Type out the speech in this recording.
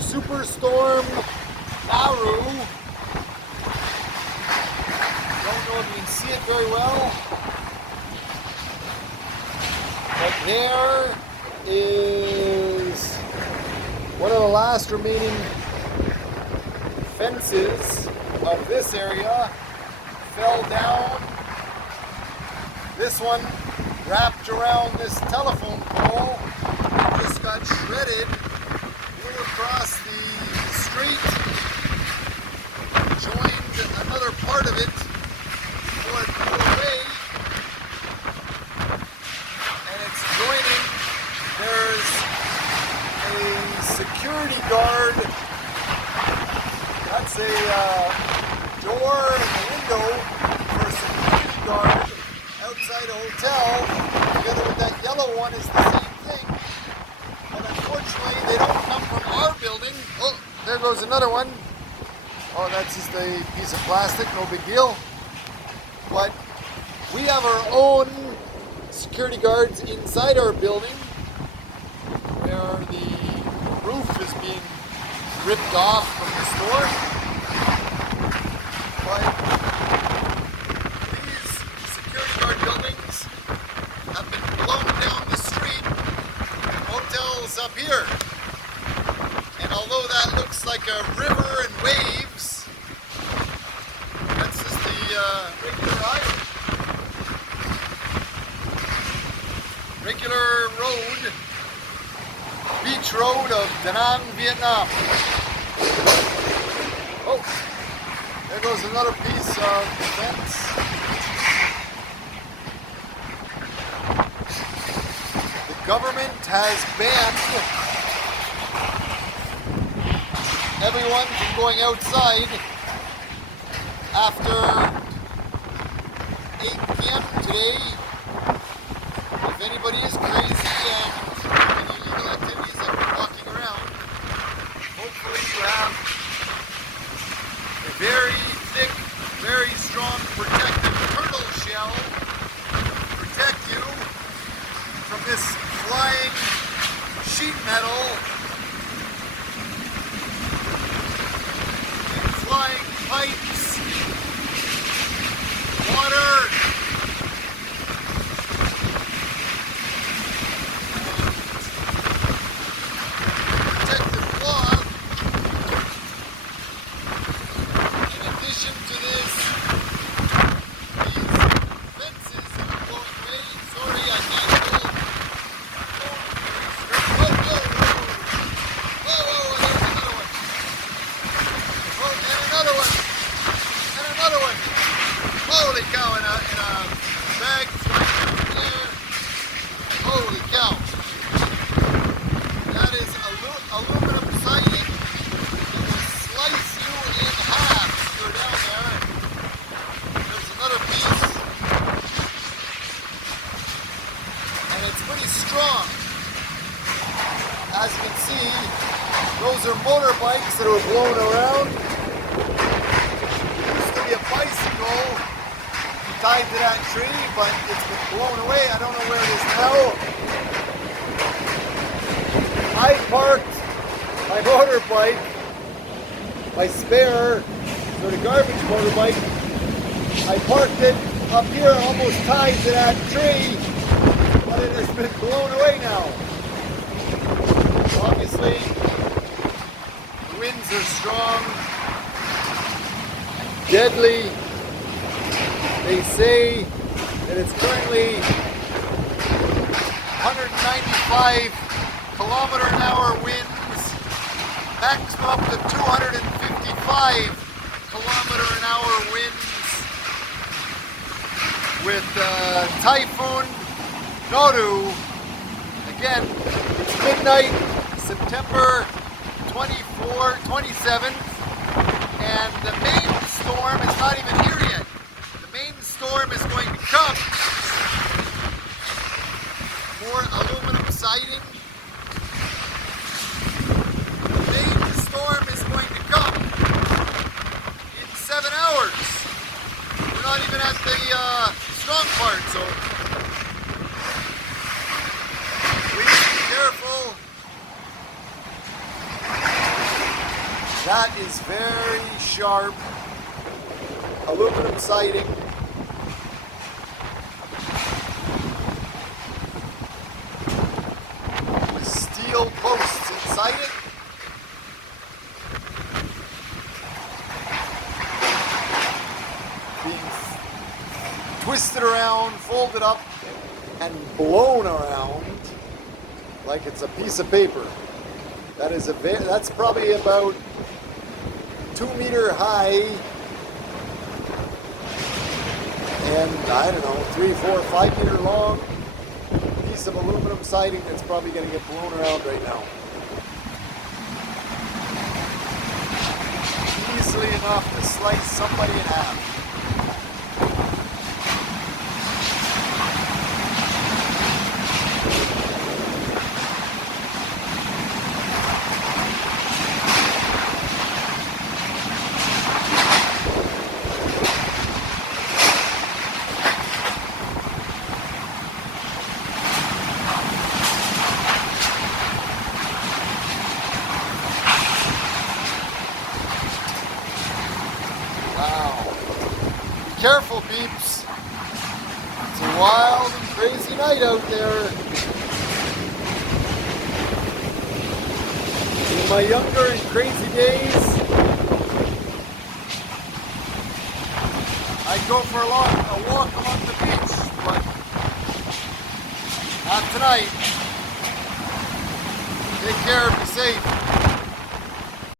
Superstorm Noru. Don't know if you can see it very well, but there is one of the last remaining fences of this area. Fell down. This one wrapped around this telephone pole. Just got shredded. Went across the street. Joined another part of it before it blew away. And it's joining. There's a security guard. That's a door and a window for a security guard outside a hotel. Together with that yellow one is the same thing. But unfortunately, they don't come from our building. Oh, there goes another one. Oh, that's just a piece of plastic, no big deal. But we have our own security guards inside our building where the roof is being ripped off from the store. But these security guard buildings have been blown down the street. Hotels up here. And although that looks like a river and waves, that's just the regular island. Regular road, beach road of Danang, Vietnam. Oh, there goes another piece of fence. The government has banned everyone from going outside after 8 p.m. today. If anybody is crazy and any illegal activities that are walking around, hopefully you have a very thick, very strong protective turtle shell to protect you from this flying sheet metal and flying pipes, water, holy cow, in a bag flying there. Holy cow. That is aluminum siding that will slice you in half if you're down there. There's another piece. And it's pretty strong. As you can see, those are motorbikes that are blown around. A bicycle tied to that tree, but it's been blown away. I don't know where it is now. I parked my motorbike, my spare, sort of garbage motorbike. I parked it up here, almost tied to that tree, but it has been blown away now. Obviously, the winds are strong. Deadly. They say that it's currently 195 km/h winds, maximum up to 255 km/h winds with Typhoon Noru. Again, it's midnight, September 27th, and the main storm is not even here yet. The main storm is going to come. More aluminum siding. The main storm is going to come in 7 hours. We're not even at the strong part, so we need to be careful. That is very sharp aluminum siding. With steel posts inside it. Being twisted around, folded up, and blown around like it's a piece of paper. That's probably about 2-meter high and I don't know, 3, 4, 5-meter long piece of aluminum siding that's probably going to get blown around right now. Easily enough to slice somebody in half. Careful, peeps. It's a wild and crazy night out there. In my younger and crazy days, I'd go for a walk along the beach, but not tonight. Take care, be safe.